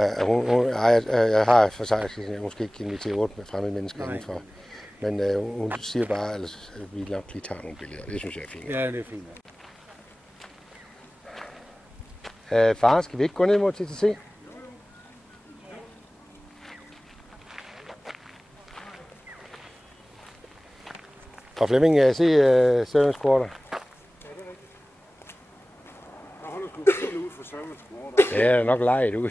Jeg har for sagt, at jeg måske ikke inviterer 8 fremmede mennesker indenfor. Men hun siger bare, at vi nok lige tager nogle billeder. Det synes jeg er fint. Ja, det er fint. Far, skal vi ikke gå ned mod TTC? Og Flemming, jeg se Servants Quarter. Ja, det er rigtigt. Der holder sgu helt ud for Servants Quarter. Ja, det er nok lejet ud.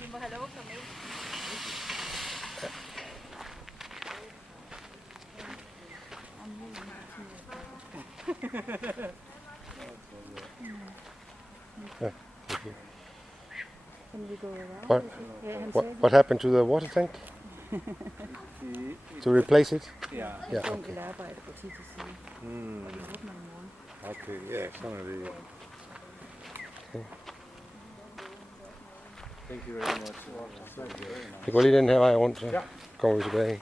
Vi må have lov at komme ind. What happened to the water tank? To replace it? Ja. Ja, okay. Okay, ja, sådan er det jo. Thank you very much. Det går lige den her vej rundt, så kommer vi tilbage.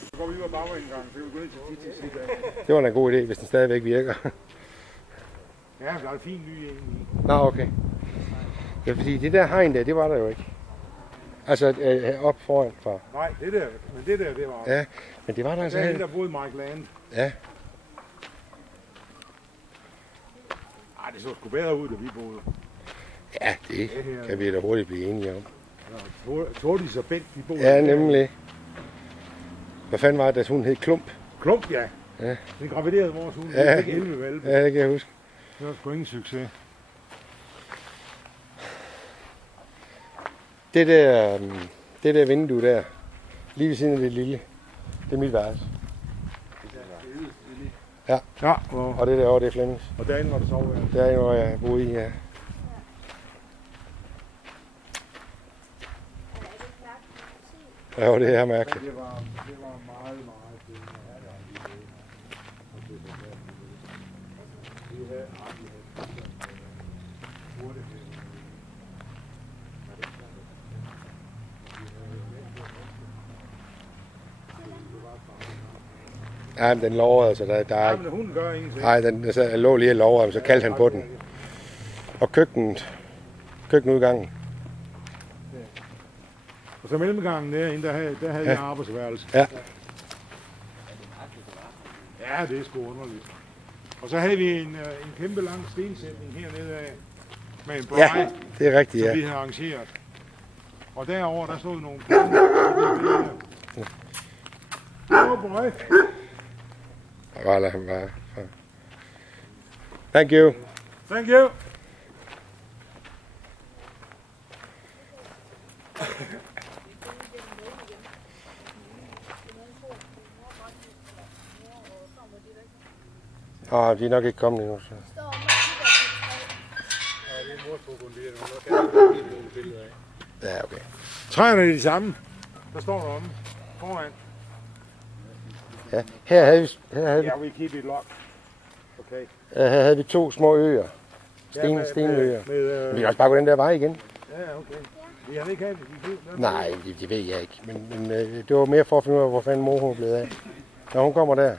Så går vi ud af bagindgangen, så vi går ned til TTC i dag. Det var da en god idé, hvis den stadigvæk virker. Ja, der er en fin ny inde i. Nå, okay. Ja, fordi det der hegn der, det var der jo ikke. Altså op foran for. Nej, det der, men det der, det var. Ja, men det var der altså Der er ikke. der boede Mike Land. Ja. Ej, det så sgu bedre ud, da vi boede. Ja, det kan vi da hurtigt blive enige om. Ja, Tordis og Bent, de boede. Ja, nemlig. Hvad fanden var det, at hun hed Klump? Klump, ja. Ja. Den graviderede vores hund. Ja. Vi fik 11 valpe. Ja, det kan jeg huske. Det var sgu ingen succes. Det der vindue der, lige ved siden af det lille, det er mit værelse. Ja, Ja, og det derovre, det er Flemmings. og derinde var det soveværelse. Der er hvor jeg boede i, ja. Ja, det er mærkeligt. Det var meget, meget fint. Vi havde Ja, men den lover, altså der er ja, ikke. men hunden gør ingenting. Nej, den lå lige og lover, så kaldte han på den. Og køkkenudgangen. Og så mellemgangen derinde, der havde jeg arbejdsværelse. Ja. Ja, det er sgu underligt. Og så havde vi en kæmpe lang stensætning hernede af, med en bride, Ja, det er rigtigt, som vi ja. havde arrangeret. Og derovre, der stod nogle planter. Åh, boy. Bare lad ham være. Thank you. Thank you. De er nok ikke kommet endnu. Så. Ja, det er morstrukken, Ja, okay. træerne er de samme. Der står der om foran. Ja, her havde Ja, we keep it locked. Okay. her havde vi 2 små øer. Stenøer. Vi kan også bare gå den der vej igen. Ja, okay. Vi har ikke haft det. Nej, det ved jeg ikke. Men det var mere for at finde ud af, hvor fanden mor hun er blevet af. Når hun kommer der.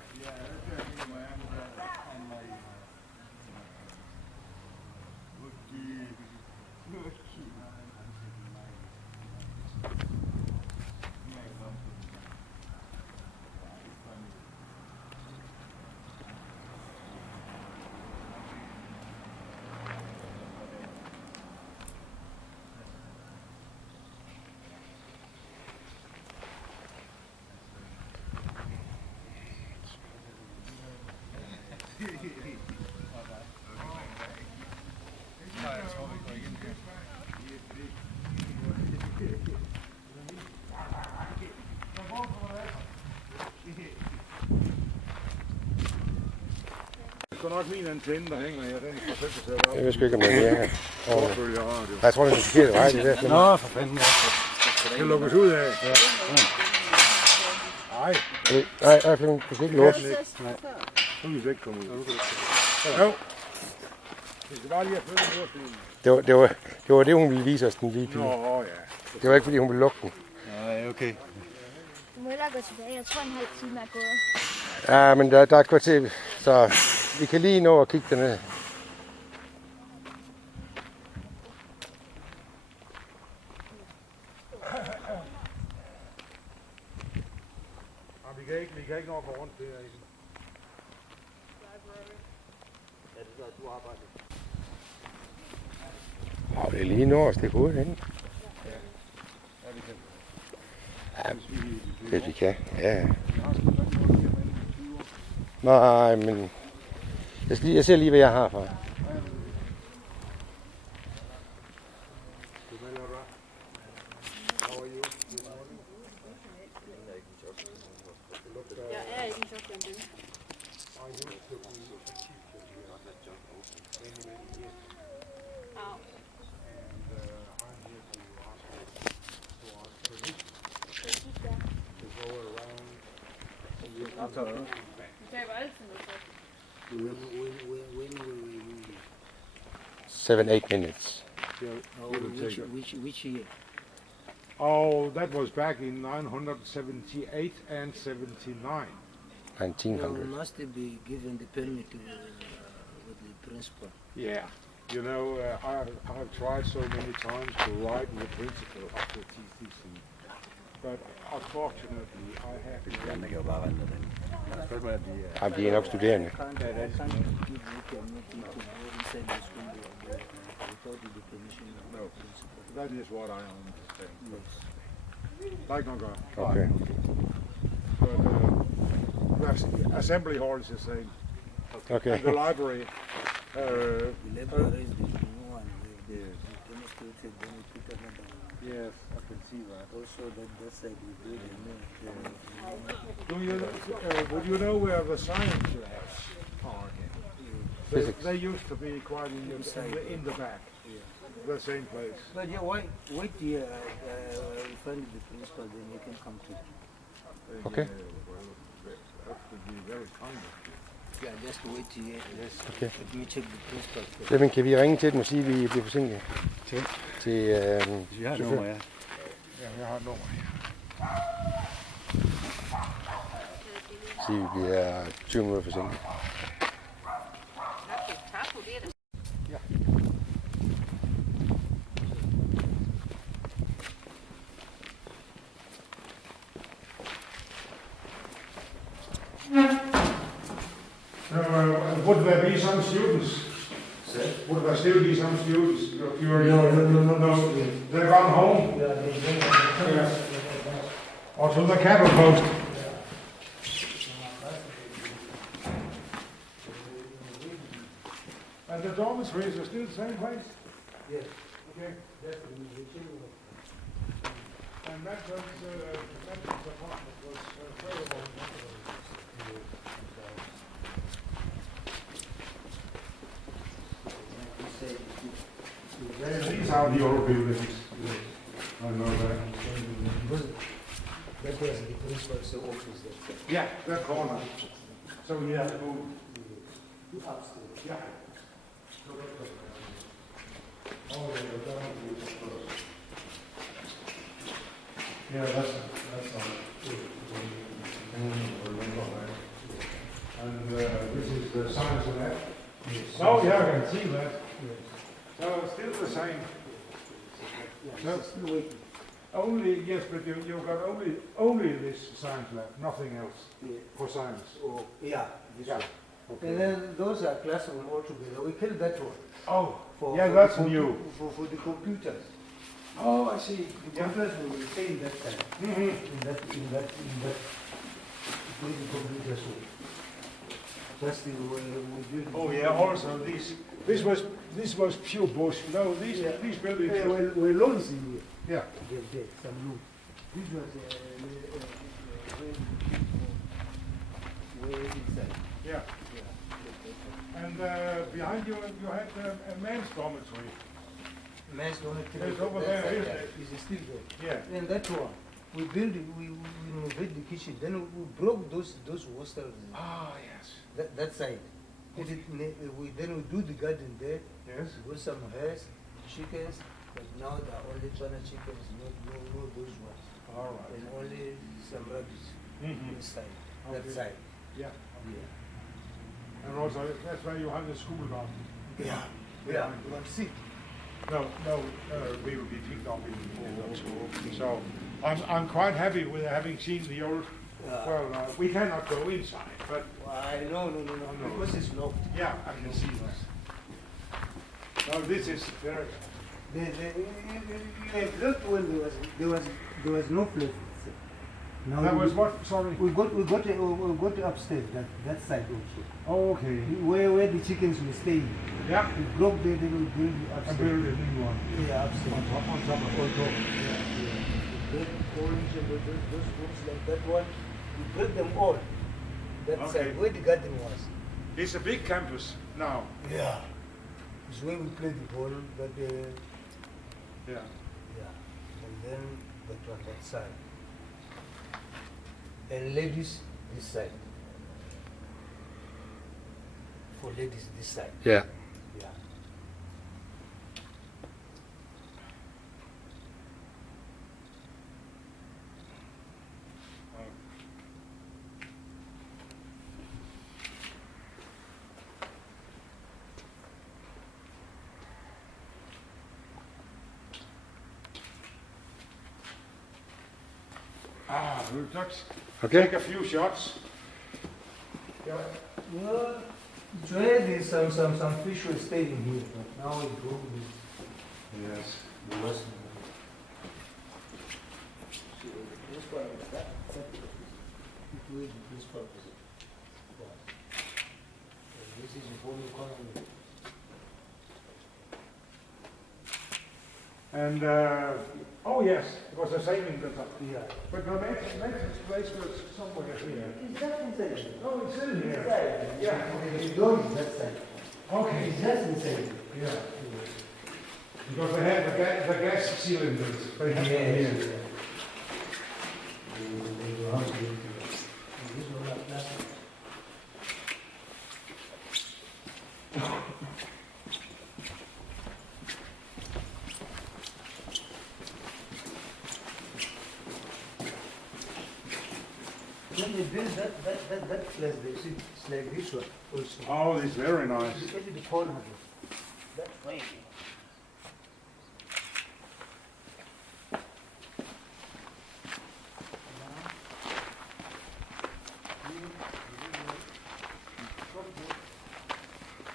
Det er nok min antenne, der hænger her. Den er for sat op. Jeg ved sgu ikke, om det virker. Overfølger radio. Jeg tror, det er den forkerte vej, det der. Nå, for fanden. Det kan lukkes ud af. Ja. Nej, Flemming, du skal ikke låse. Nej. Nu kan vi slet ikke komme ud. Jo. Vi skal bare lige have flyttet morstenen. Det var det, hun ville vise os den lige. Nå, ja. Det var ikke, fordi hun ville lukke den. Nej, okay. Du må hellere gå tilbage. Jeg tror, en halv time er gået. Ja, men der er et kvarter, så vi kan lige nå at kigge derned. Vi kan ikke nå at gå rundt der. Det er lige når at stikke hovedet ind. Ja, hvis vi kan. Ja. Nej, men jeg ser lige, hvad jeg har for. Jeg er ikke en chokblanding. Du taber altid noget så. 7-8 minutes. Which year? Oh, that was back in 978 and 79. 1900. You must be given the permit with the principal. Yeah. You know, I've tried so many times to write the principle of the TCC, but unfortunately I have to. Jamen, kan jo bare vente den. Spørgsmålet er, de Jamen, de er nok studerende. Can't give you permit to go inside the school without the permission of the principal. That is what I understand. Yes. Like not going. Okay. But the assembly hall is the same. Okay. And the library. The library is the new one with the demonstrated, then we put another one. Yes, I can see that. Also that side we do the Do you, would you know where the science labs are? Physics. They used to be quite in the back. The same place. But yeah, wait till you find the principal, then you can come to. Okay. Well, that would be very kind of you. Yeah, just wait till yes. Okay. Let me check the principal first. Jamen, kan vi ringe til dem og sige, at vi bliver forsinket? Til? Til vi har et nummer, ja. Ja, jeg har et nummer her. sige, at vi bliver 20 minutter forsinket. Ja. Would there be some students? Would there still be some students during? No. They've gone home. Yeah. Or to the cattle post. And the dormitories are still the same place? Yes. Okay. And that was, that apartment was further on. These are the old buildings. I know that. That was the principal's office there. Yeah, that corner. So we have to move. Upstairs. Yeah. Yeah, that's all. And this is the science lab. Oh, yeah, I can see that. So it's still the same. No, Still waiting. only, yes, but you've got only this science lab, nothing else Yeah. for science. Oh, yeah, this Yeah. one. Okay. And then those are classroom altogether. We killed that one. Oh, For, yeah, for that's the new. For the computers. Oh, I see. The Yeah. computers will stay in that time. Mm-hmm. In that, bring the computers home. That's the way we did. Oh, yeah, also this was pure bush. No, these Yeah. these buildings. Yeah, we loans in here. Yeah. There, some loan. This was way inside. Yeah. And behind you had a men's dormitory. Man's dormitory. It's over that there, side, isn't it? Is still there. Yeah. And that one, we built it, we renovated the kitchen, then we broke those hostels, Ah, yes. that side. Put it, then we do the garden there, Yes. with some hares, chickens, but now they're only China chickens, no those ones. All right. And only some rubbish Mhm. inside, Okay. that side. Yeah. Yeah. And also, that's where you have the school garden. Yeah. Yeah. You want to see? No, we will be picked up in okay. So I'm quite happy with having seen the old. Well, we cannot go inside, but No, because it's locked. yeah, I can see this. No, this is very. You have looked when there was no place. Now That was what? Sorry. we got upstairs that side also. Oh, okay. Where the chickens will stay. Yeah. We broke there, they will build I upstairs. built a new one Yeah, upstairs. on top of on top. That orange and those rooms like that one, we built them all. That Okay. side where the garden was. It's a big campus now. Yeah. It's where we played the ball, but Yeah. yeah. And then that one that side. And ladies this side. For ladies this side. Yeah. Yeah. We'll just Okay. take a few shots. Yeah. Well, there's some fish were staying here, but now it's broken. Yes. The worst. This part is that. It will be this purpose. This is a whole economy. And oh yes, it was the same in the top. Yeah. But the maintenance place was somewhere here. Is that inside? Oh, it's in here. Inside. Yeah. The door is that side. Okay. It's just inside. Yeah. Because they had the gas cylinders. They had them here. When they build that place, they see it's like this one also. Oh, it's very nice. Look at the corner of it. That way.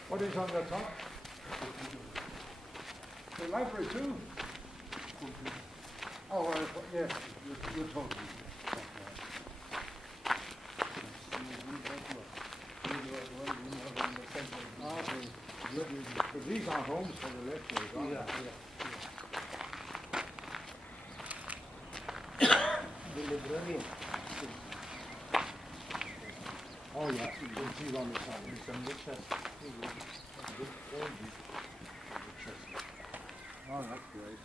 What is on the top? The library too? Oh, yes, you told me. But these are homes for the lecturers, aren't Yeah, they? yeah. The librarian. Oh, yeah, you can see it on the side. Some lectures. Oh, that's great.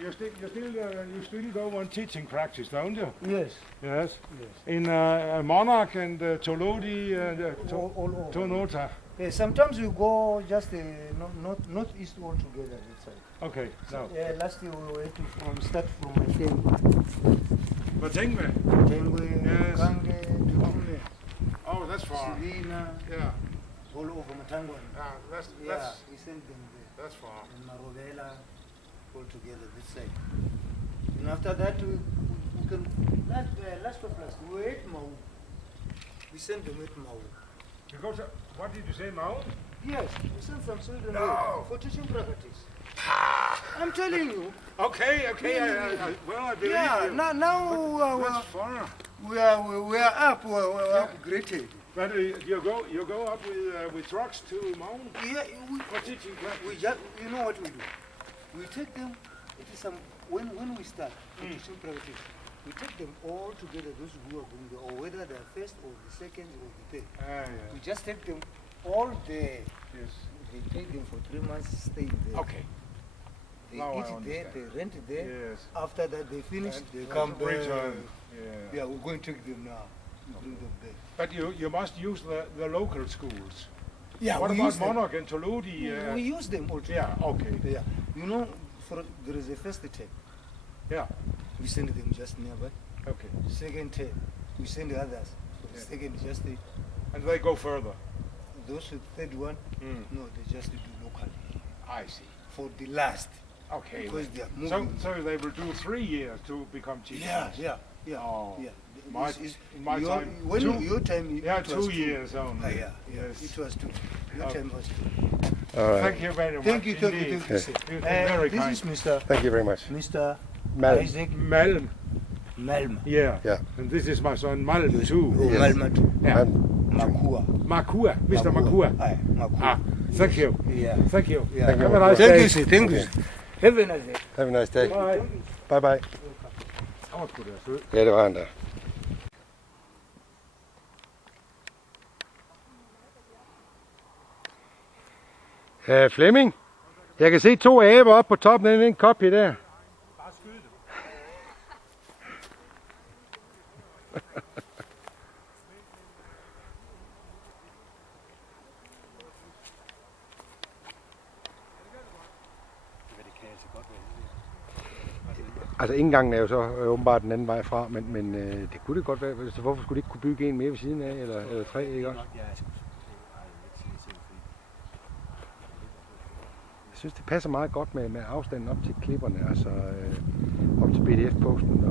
You still go on teaching practice, don't you? Yes. Yes. Yes. In Monarch and Tolodi and All over. Tonota. Sometimes we go just northeast altogether. That side. Okay, now. Last year we were to start from my family. Batengme. Tengwe, Yes. Kange, Dukumle, Oh, that's far. Sivina, Yeah. all over Matangwa. That's Yeah, we sent them there. that's far. And Marovela, all together this side. And after that, we can, last of last, we were at Mau. We sent them at Mau. Because what did you say, Mao? Yes, we sent some children No. there for teaching practice. I'm telling you. Okay, well, I believe Yeah, you. now That's far. we are upgraded. But you go up with trucks to Mao Yeah, for teaching practice. we just, you know what we do? We take them, it is some, when we start teaching practice, we take them all together, those who are going there, or whether they are first or the second or the third. Yeah. We just take them all there. Yes. They pay them for 3 months staying there. Okay. They Now I eat there, understand. they rent there. Yes. After that they finish, And they come back. return. Yeah. Yeah, we're going to take them now. We bring them back. But you must use the local schools. Yeah, What we about use them. Monarch and Toludi? We use them also. Yeah, okay. Yeah. You know, there is a first term. Yeah, We send them just nearby. okay. Second term, we send the others. For the Yeah. second, just And they go further. those with third one, Mm. no, they just do locally. I see. For the last, Okay. because they are So, moving. so they will do 3 years to become chief. Yeah, yeah, yeah, Oh. yeah. My- This is- in my your, time, when two- your time, Yeah, it was 2 years only. Yeah, yeah, Yes. it was 2. Your Okay. time was 2. All right. Thank you very much. Thank you, thank you, indeed. thank you, sir. You've been very This kind. is Mr. Thank you very much. Mr. Malm. Isaac Malm. Malm. Yeah. Yeah. And this is my son Malm too. Oh, Yes. Malma too. Yeah. Malm. Makua. Makua, Mr. Makua. Aye, Makua. Ah, thank you. Yeah. Thank you. Yeah. Thank you. Have a nice Thank day. you, sir. Thank you. Okay. Sir. Have a nice day. Have a nice day. Bye. Bye bye. Han var sgu da sød. Ja, det var han der. Flemming, jeg kan se 2 aber oppe på toppen af den kopie der. Bare skyd dem. Altså indgangen er jo så åbenbart den anden vej fra, men det kunne det godt være. Så hvorfor skulle de ikke kunne bygge en mere ved siden af, eller 3, ikke også? Jeg synes, det passer meget godt med afstanden op til klipperne, altså op til BDF-posten.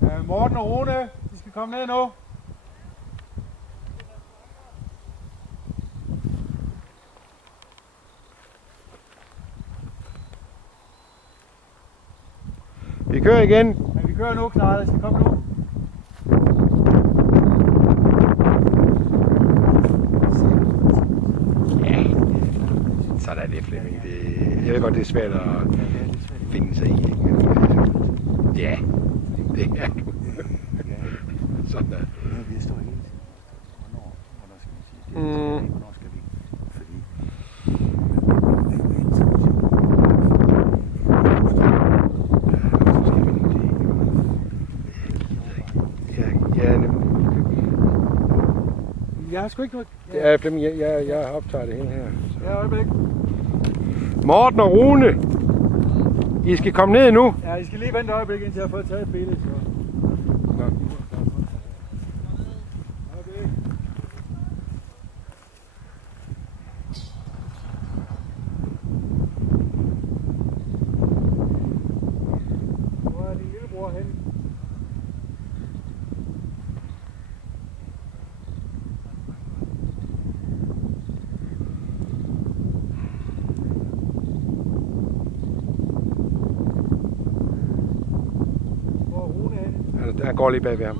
Og Morten og Rune, de skal komme ned nu. vi kører igen. Men vi kører nu, Knarre. De skal komme nu. Ja, sådan er det, Flemming. Jeg ved godt, det er svært at finde sig i. Ikke? Ja, det er du. Sådan er det. Vi står hele tiden. Hvornår skal vi sige det? Hvornår skal vi? Fordi Jeg har sgu ikke noget. Ja, Flemming, jeg optager det hele her. Ja, øjeblik. Morten og Rune, I skal komme ned nu. Ja, I skal lige vente et øjeblik, indtil jeg har fået taget et billede. Så. Nå. Okay. Hvor er din lillebror henne? Hvor er Rune henne? Han går lige bag ved ham.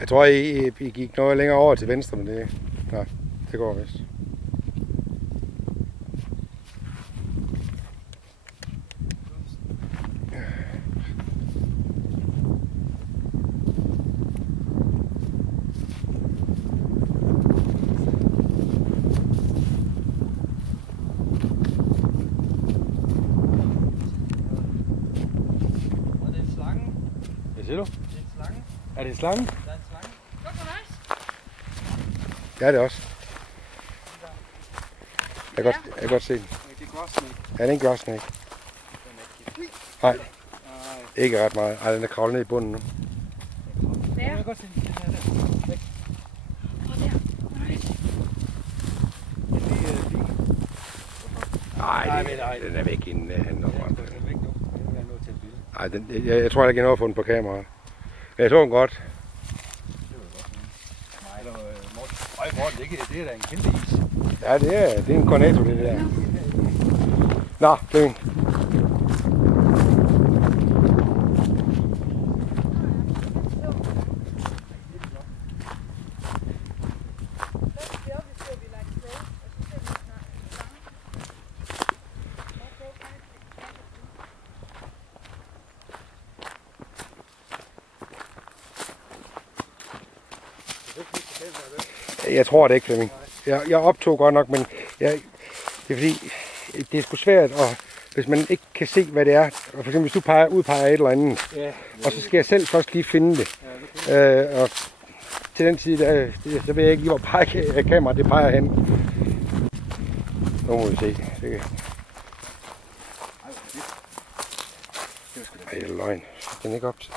Jeg tror, I gik noget længere over til venstre, men det, nej, det går vist. Og det er slangen. Hvad siger du? Det er en slange. Er det en slange? Der er en slange. Hvorfor nice? Ja, det er også. Jeg kan godt se den. Det er godt snake. Er det en grass snake? Nej, ikke ret meget. Ej, den er kravlet ned i bunden nu. Der. Jeg kan godt se den. Den er der. Væk. Prøv der. Nice. Nej, den er væk inden han når frem. Den er væk nu. Jeg er nødt til at billede. Nej, jeg tror ikke, jeg når at få den på kamera. Men jeg så den godt. Det var godt. Nej, eller Morten. Nej, Morten, det er da en kæmpe is. Ja, det er en cornetto, det der. Nå, Flemming. Jeg tror det ikke, Flemming. Jeg optog godt nok, men det er fordi, det er sgu svært, og hvis man ikke kan se, hvad det er, og for eksempel hvis du udpeger et eller andet, og så skal jeg selv først lige finde det. Og til den tid, så ved jeg ikke lige, hvor kameraet det peger hen. Nu må vi se. Ej, det er løgn. Den er ikke op til.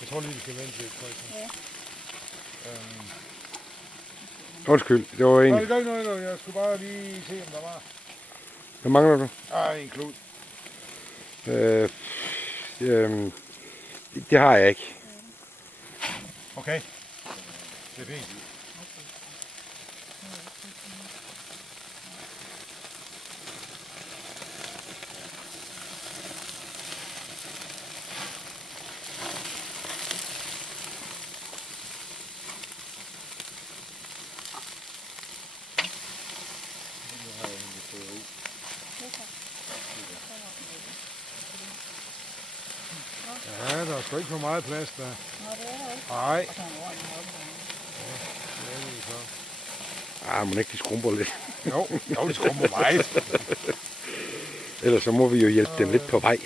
Jeg tror lige, vi skal vente lidt. Ja. Undskyld, det var Nej, en. det gør ikke noget. Jeg skulle bare lige se, om der var. Hvad mangler du? En klud. Det har jeg ikke. Okay. Det er fint. Ja, der er sgu ikke for meget plads der. Nå, det er der ikke. Nej. Og så en ordentlig Det er det så. Ah, må ikke de skrumper lidt. Jo, det skrummer meget. Ellers så må vi jo hjælpe dem lidt på vej.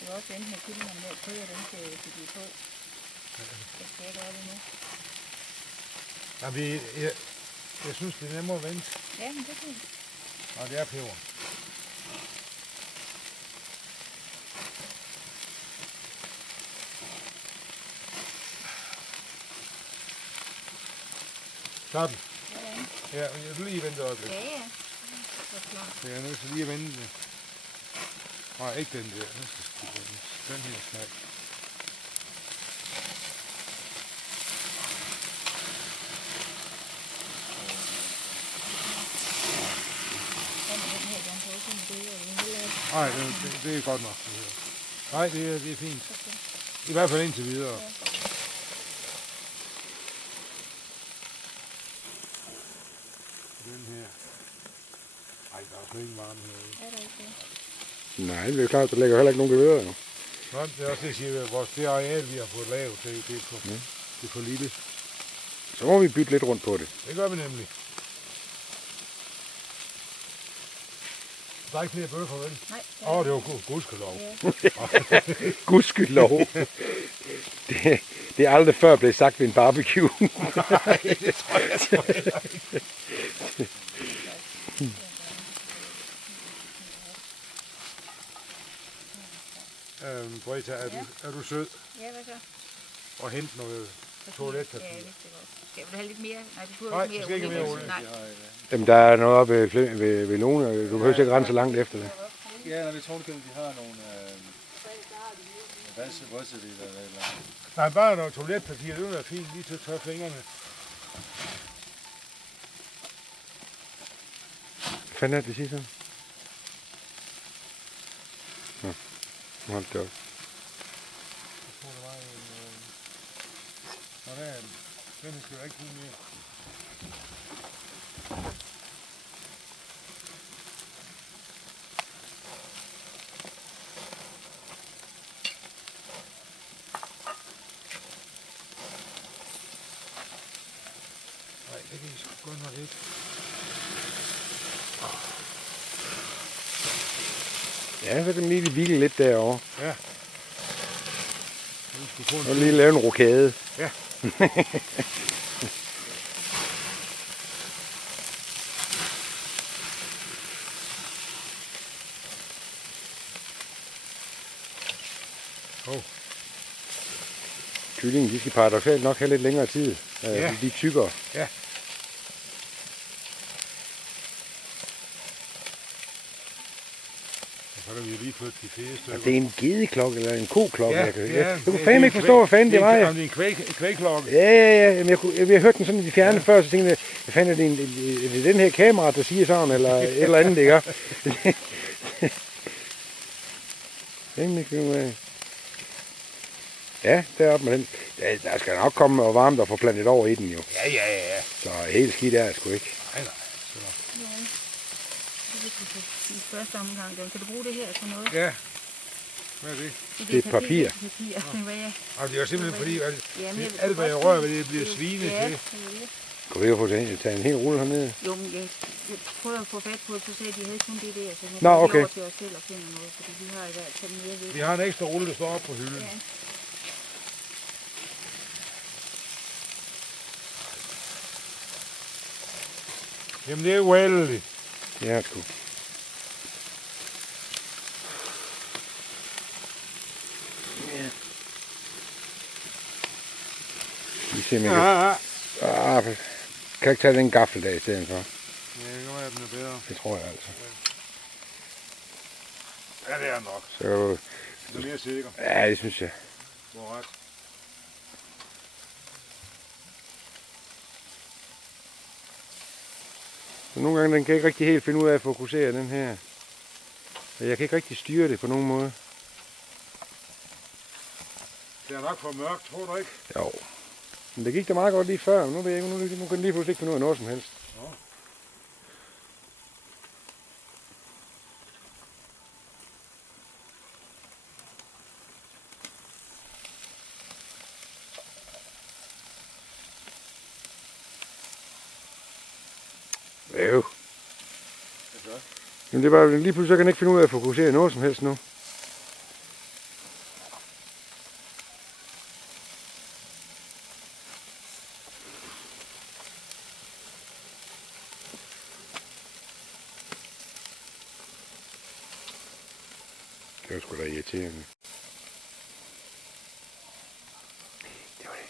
Du kan også vente med kyllingerne med at køre dem til de på. Så skal jeg gøre det nu. Jeg synes, det er nemmere at vente. Ja, men det er fint. Og det er peber. Sådan. Ja, men jeg vil lige vente et øjeblik. Ja, ja. Så klart. Jeg er nødt til lige at vente det. Nej, ikke den der. Den her snak. Nej, det er godt nok. Det her. Nej, det er fint. I hvert fald indtil videre. Den her. Ej, der er sgu ikke varme her. Er der ikke det? Nej, det er jo klart, der ligger heller ikke nogen geværer. Jo. Nå, det er også det, jeg siger. Det areal, vi har fået lavet, det er for lille. Så må vi bytte lidt rundt på det. Det gør vi nemlig. Der er ikke flere bøffer, vel? Nej. Det var gudskelov. Ja. Gudskelov. Det er aldrig før blevet sagt ved en barbecue. Nej, det tror jeg ikke. Britta, er du sød Ja, hvad så? og hente noget toiletpapir? Ja, det skal godt. Skal du have lidt mere? Nej, du Nej, mere du skal ikke have mere olie. olie. Nej. Jamen, der er noget oppe ved nogen. Du behøver ikke rense langt efter det. Ja, når vi tror, de har nogle vadseditter eller... Nej, bare noget toiletpapir, det er fint, lige til at tørre fingrene. Hvad fanden er det, vi siger så? Nå, nu holdt det op. Jeg tror, der var en... Nå, der er en... Den skal jeg ikke kunne mere. Nej, det kan I sgu godt nok ikke. Ja, så kan den lige hvile lidt derovre. Ja. Nu skal få Og lige lave en rokade. Ja. Kyllingen, de skal paradoksalt nok have lidt længere tid. Ja. De er tykkere. Ja. Og så kan vi lige flytte de fede stykker. Og det er en gedeklokke eller en koklokke. Ja, Jeg det er- kunne det er fandme ikke forstå, hvad fanden det var. Jamen, det er en kvægklokke. Ja. Jamen, jeg har hørt den sådan i de fjerne før, så tænkte jeg, hvad fanden er det, er det den her kamera, der siger sådan, eller et eller andet, ikke? Ja, deroppe med den. Ja, der skal nok komme og varme, der får plantet over i den jo. Ja. Så helt skidt er det sgu ikke. Nej. Ja. Det kan du i første omgang. Kan du bruge det her til noget? Ja. Hvad er det? Det er papir. Papir. Hvad? Og det er jo simpelthen fordi, at Ja, men jeg vil alt hvad jeg godt rører sige- ved, det bliver svinet Ja, til. det er det. Kunne vi jo få tage en hel rulle hernede? Jo, men jeg prøver at få fat på det, så sagde de havde kun det der, så Nå, vi okay. over til os selv og finder noget, fordi vi har i hvert fald mere ved. Vi har en ekstra rulle, der står op på hylden. Ja. Jamen, det er uheldigt. Ja, sgu. Vi ser, om jeg Ja. kan ikke tage den gaffel der i stedet for. Ja, det kan være, at den er bedre. Det tror jeg altså. Ja, det er nok. Så, Det er mere sikker. ja, det synes jeg. Du har ret. Så nogle gange den kan jeg ikke rigtig helt finde ud af at fokusere den her. Og jeg kan ikke rigtig styre det på nogen måde. Det er nok for mørkt, tror du ikke? Jo. Men det gik da meget godt lige før, men nu, ved jeg ikke, nu kan den lige pludselig ikke finde ud af noget som helst. Øv. Jamen det var lige pludselig, så kan den ikke finde ud af at fokusere noget som helst nu. Det var sgu da irriterende. Det var det.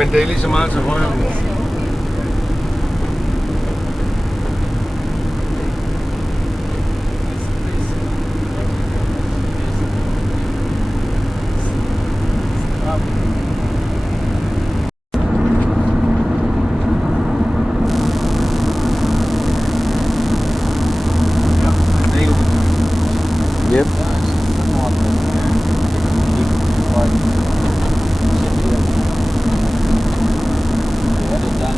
men det er lige så meget til højre nu. Yep.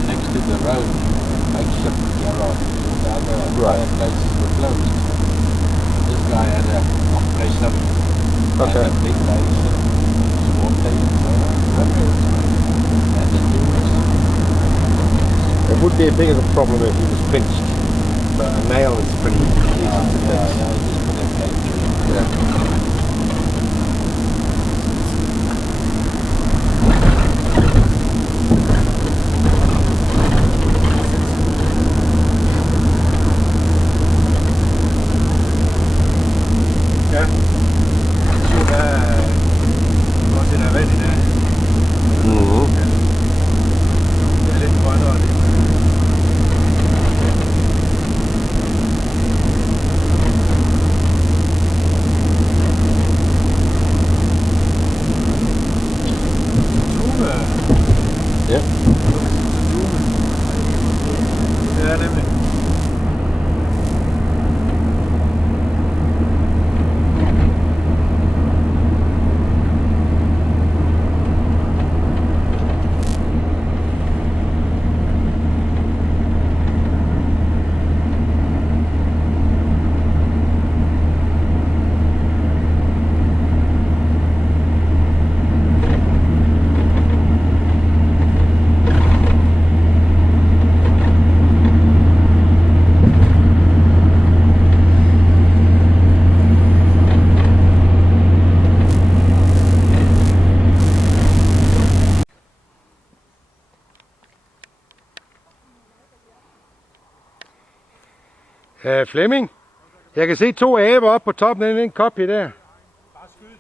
Next to the road, makeshift garage. The other places were closed. This guy had a compressor. Okay. And a big laser. Small laser. And the tools. It would be a bigger problem if he was pinched, but a nail is pretty easy to fix. Just put a plate through. Yeah. Ja. Så der er også en vand i der. Mm-hmm. Det er lidt grønnere lige. Ja. Det er nemlig. Flemming, jeg kan se 2 aber oppe på toppen af den kopie der. Bare skyd dem.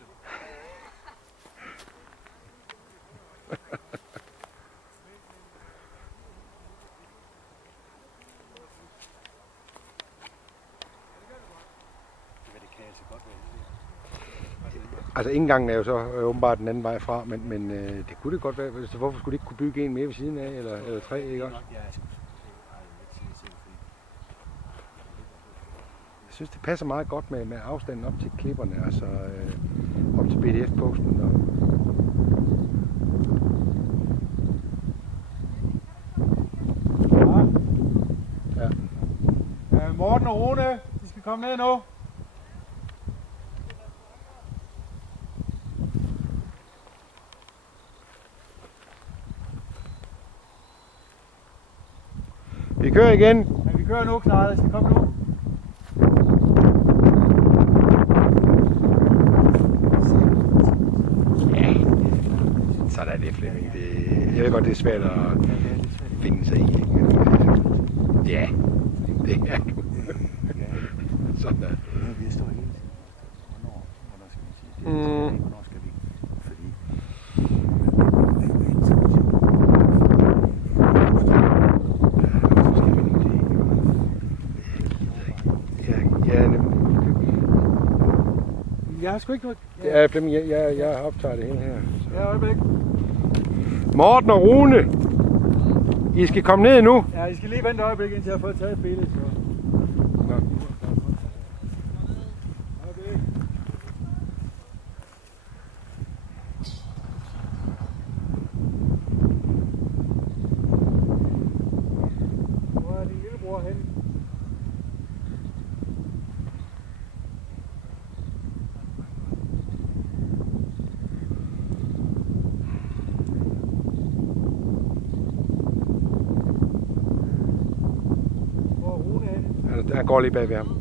Altså indgangen er jo så åbenbart den anden vej fra, men det kunne det godt være. Så hvorfor skulle de ikke kunne bygge en mere ved siden af, eller 3, ikke også? Jeg synes, det passer meget godt med afstanden op til klipperne, altså op til BDF-posten. Ja. Morten og Rune, de skal komme ned nu. Vi kører igen. Ja, vi kører nu, Knarre. De skal komme nu. Sådan er det, Flemming. Jeg ved godt, det er svært at finde sig i. Ja, det er du. Sådan er det. Vi står helt. Hvornår skal vi sige det? Hvornår skal vi? Fordi... Jeg har sgu ikke noget... Ja, Flemming, jeg optager det hele her. Så. Ja, øjeblik. Morten og Rune, I skal komme ned nu. Ja, I skal lige vente et øjeblik, indtil jeg har fået taget et billede. Så. Nå. Hvor er din lillebror henne? Hvor er Rune henne? Han går lige bag ved ham.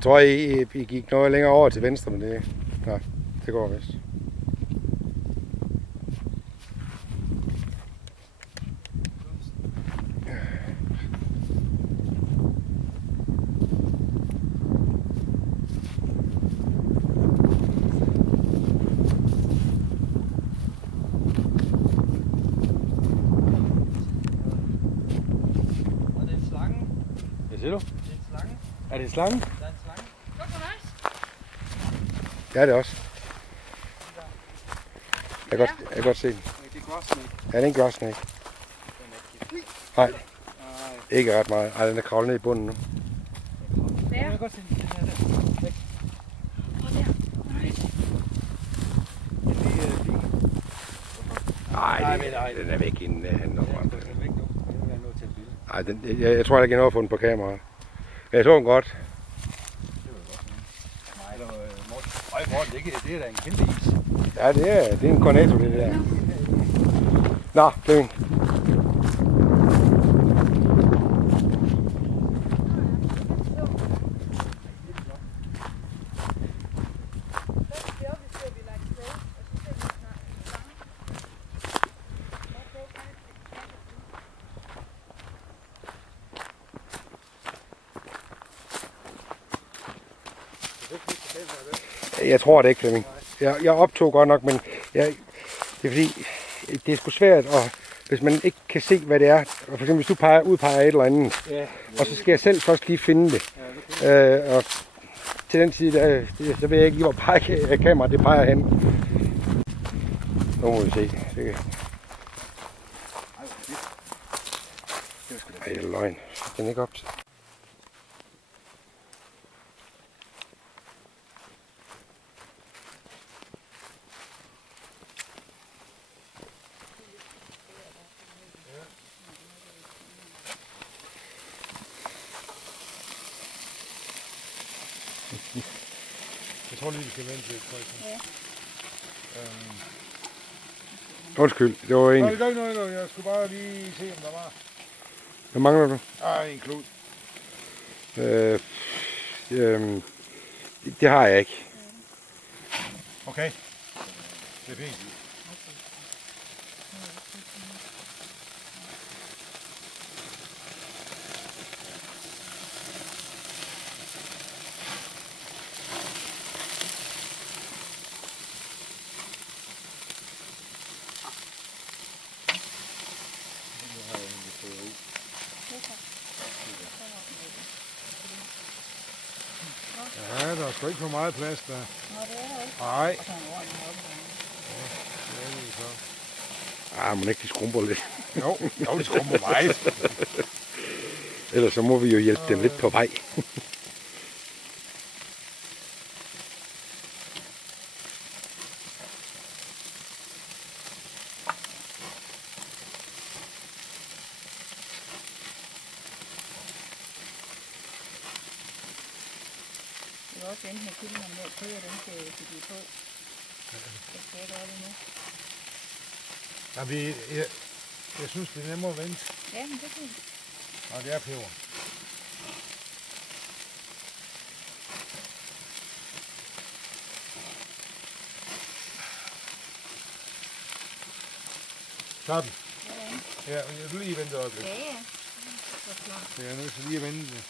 Jeg tror, I gik noget længere over til venstre, men det... Nej, det går vist. Hvad siger du? Er det en slange? Ja, det er også. Jeg kan godt se den. Ja, det er en grass snake. Nej, ikke ret meget. Ej, den er kravlet ned i bunden nu. Der. Nej, den er væk inden han når frem. Nej, jeg tror ikke, jeg når at få den på kamera. Men jeg så den godt. Øj, Morten, det er da en kæmpe is. Ja, det er en cornetto, det der. Nå, Flemming. Jeg tror det ikke, Flemming. Jeg optog godt nok, men det er fordi, det er sgu svært, og hvis man ikke kan se, hvad det er, og for eksempel hvis du udpeger et eller andet, og så skal jeg selv først lige finde det. Og til den side, så ved jeg ikke lige, hvor kameraet det peger hen. Nu må vi se. Ej, det er løgn. Den er ikke op til. Jeg tror lige, vi skal vente lidt. Ja. Undskyld, det var en. Nej, det gør ikke noget. Jeg skulle bare lige se, om der var. Hvad mangler du? En klud. Det har jeg ikke. Okay. Det er fint. Ja, der er sgu ikke for meget plads der. Nå, det er der ikke. Nej. Og så en ordentlig op. Ah, må ikke de skrumper lidt. Jo, det skrumper meget. Ellers så må vi jo hjælpe dem lidt på vej. Det er også enten med kyllingerne med at køre dem til de på. Det skal jeg gøre det nu. Jeg synes, det er nemmere at vente. Ja, men det er fint. Og det er peber. Tager den? Ja, jeg vil lige vente et øjeblik. Ja, ja. Så klart. Så jeg er nødt til lige at vente det.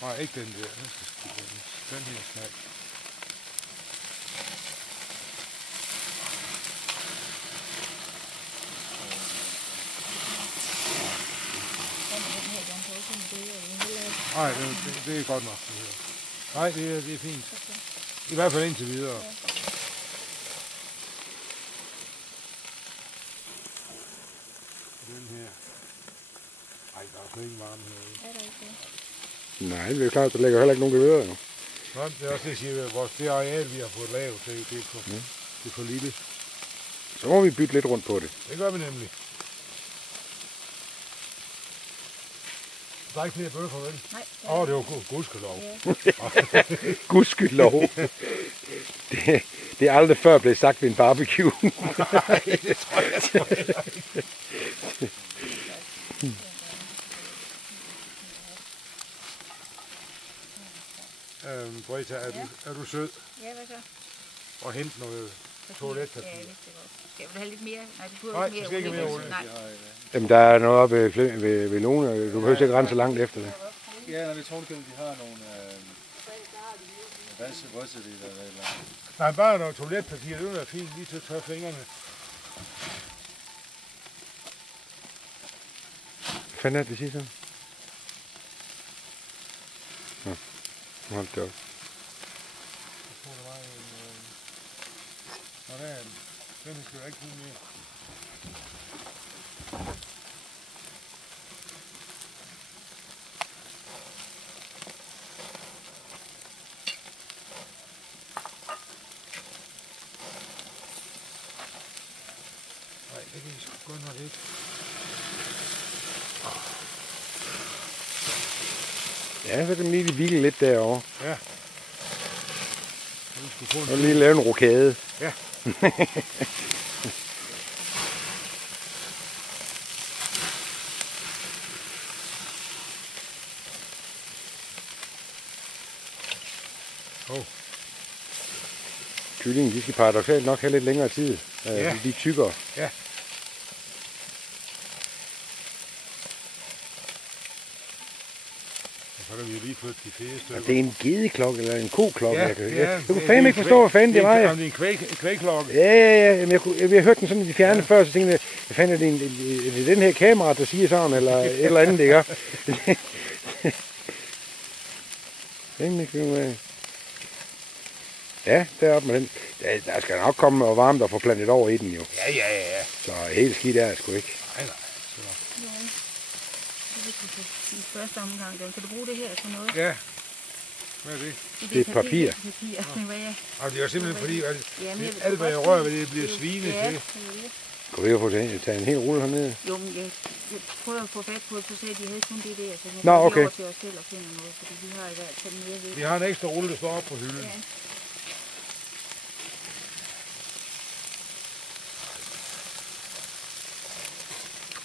Nej, ikke den der. Den her snak. Nej, det er godt nok. Det her. Nej, det er fint. I hvert fald indtil videre. Den her. Ej, der er slet ikke varme her. Er der ikke det? Nej, det er klart, der ligger heller ikke nogen geværer jo. Nej, det er også det, jeg siger. Det areal, vi har fået lavet, det er for lille. Så må vi bytte lidt rundt på det. Det gør vi nemlig. Der er ikke flere bøffer, vel? Nej. Det var gudskelov. Ja. Gudskelov. Det er aldrig før blevet sagt ved en barbecue. Nej, det tror jeg ikke. Greta, er du sød? Ja, hvad så? Og hente noget toiletpapir. Ja, jeg vidste det godt. Skal du have lidt mere? Nej, du får Nej, ikke der mere skal ikke mere olie. olie. Nej. Jamen, der er noget oppe ved Lone. Du behøver ikke rense langt efter det. Ja, når vi tror, at de har nogle vassedele eller et eller andet. Nej, bare noget toiletpapir, det vil være fint, lige til at tørre fingrene. Hvad fanden er det, siger så? Nå, hold det op. Jeg tror, der var en... Nå, der er den. Den skal jo ikke bruge mere. Nej, det kan I sgu godt nok ikke. Ja, så kan den lige hvile lidt derovre. Ja. Du skulle få en Og lige lave en rokade. Ja. Kyllingen, de skal paradoksalt nok have lidt længere tid. Ja. De er tykkere. Ja. Og så kan vi jo lige flytte de fede stykker. Og det er en gedeklokke eller en koklokke. Ja, Jeg kunne fandme ikke forstå, hvad fanden det var. Det er en kvægklokke. Ja. Jamen, jeg har hørt den sådan i de fjerne før, så tænkte jeg, hvad fanden er det, er det den her kamera, der siger sådan, eller et eller andet, ikke? Ja, deroppe med den. Der skal nok komme og varmt og få plantet over i den jo. Ja. Så helt skidt er det sgu ikke. Nej. Ja. Det vil du i første omgang. Kan du bruge det her til noget? Ja. Hvad er det? Det er papir. Papir. Hvad er Og det er jo simpelthen fordi, at Jamen, jeg vil alt hvad jeg godt rører sige- ved, det bliver svinet Ja, til. det er det. Kunne vi jo få tage en hel rulle hernede? Jo, men jeg prøver at få fat på det, så sagde de havde kun det der, så jeg Nå, går lige okay. over til os selv og finder noget, fordi vi har i hvert fald mere ved. Vi har en ekstra rulle, der står op på hylden. Ja.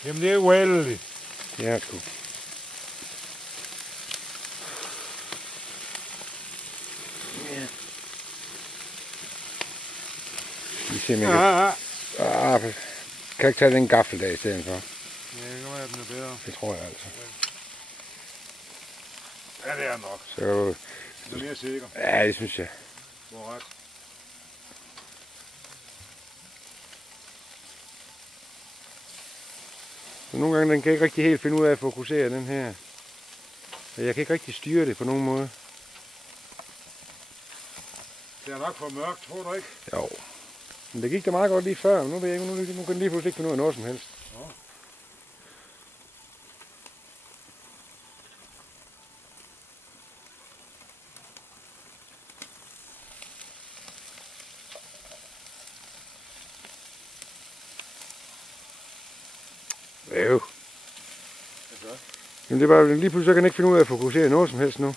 Jamen det er uheldigt. Det er det sgu. Vi ser, om jeg kan... kan jeg ikke tage den gaffel der i stedet for? Ja, det kan være, at den er bedre. Det tror jeg altså. Ja, det er nok. Så Det er mere sikker. ja, det synes jeg. Du har ret. Så nogle gange den kan jeg ikke rigtig helt finde ud af at fokusere den her. Jeg kan ikke rigtig styre det på nogen måde. Det er nok for mørkt, tror du ikke? Jo. Men det gik da meget godt lige før, men nu ved jeg ikke, nu kan den lige pludselig ikke finde ud af noget som helst. Jo. Jamen det er bare, lige pludselig så kan den ikke finde ud af at fokusere noget som helst nu.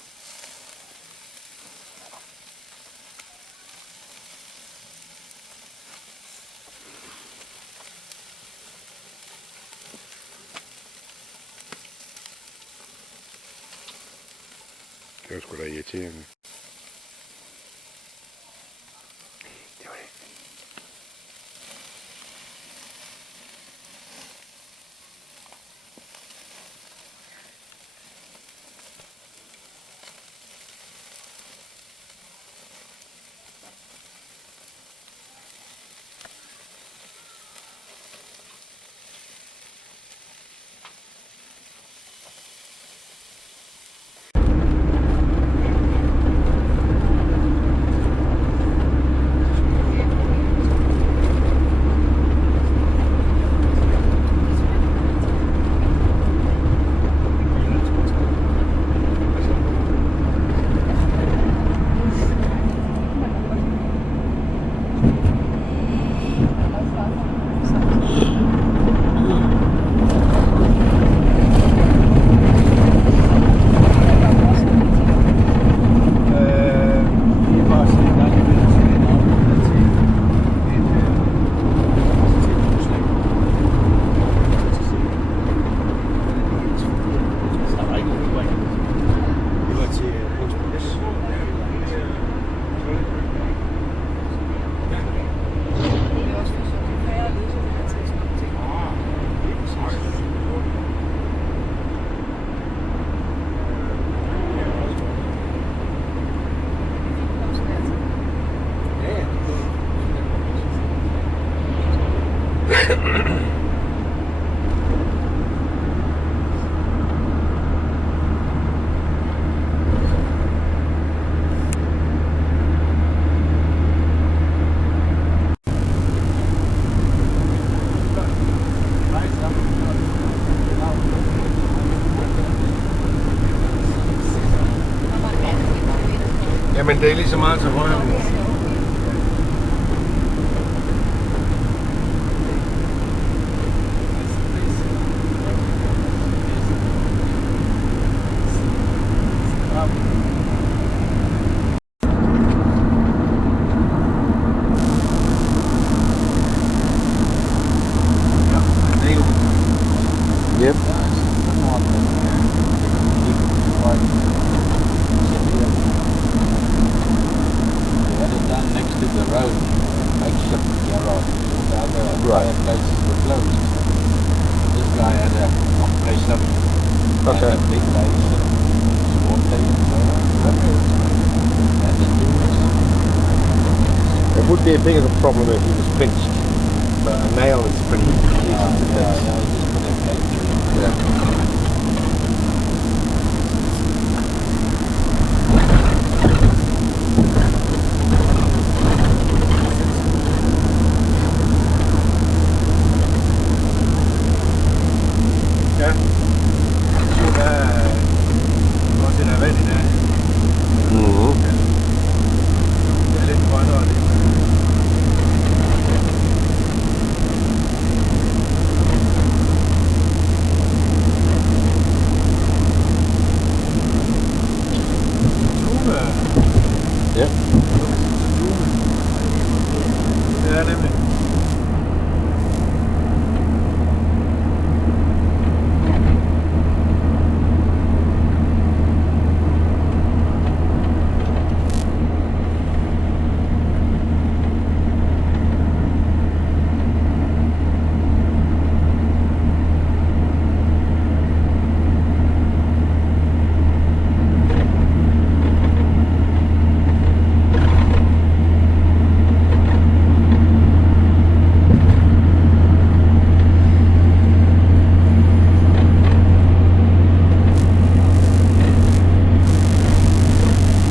Det var sgu da irriterende. Det var det. men det er lige så meget til højre. Yep. Done next to the road, makeshift garage. The other places were closed. This guy had a compressor, Okay. and a big laser, water, and the tools. It would be a bigger problem if he was pinched, but a nail is pretty easy to fix. Yeah, he just put a plate through it. Yeah. Ja. Det er også en erhverdig der. Mm-hmm. Det er lidt grønnere det. Ja. Det er nemlig.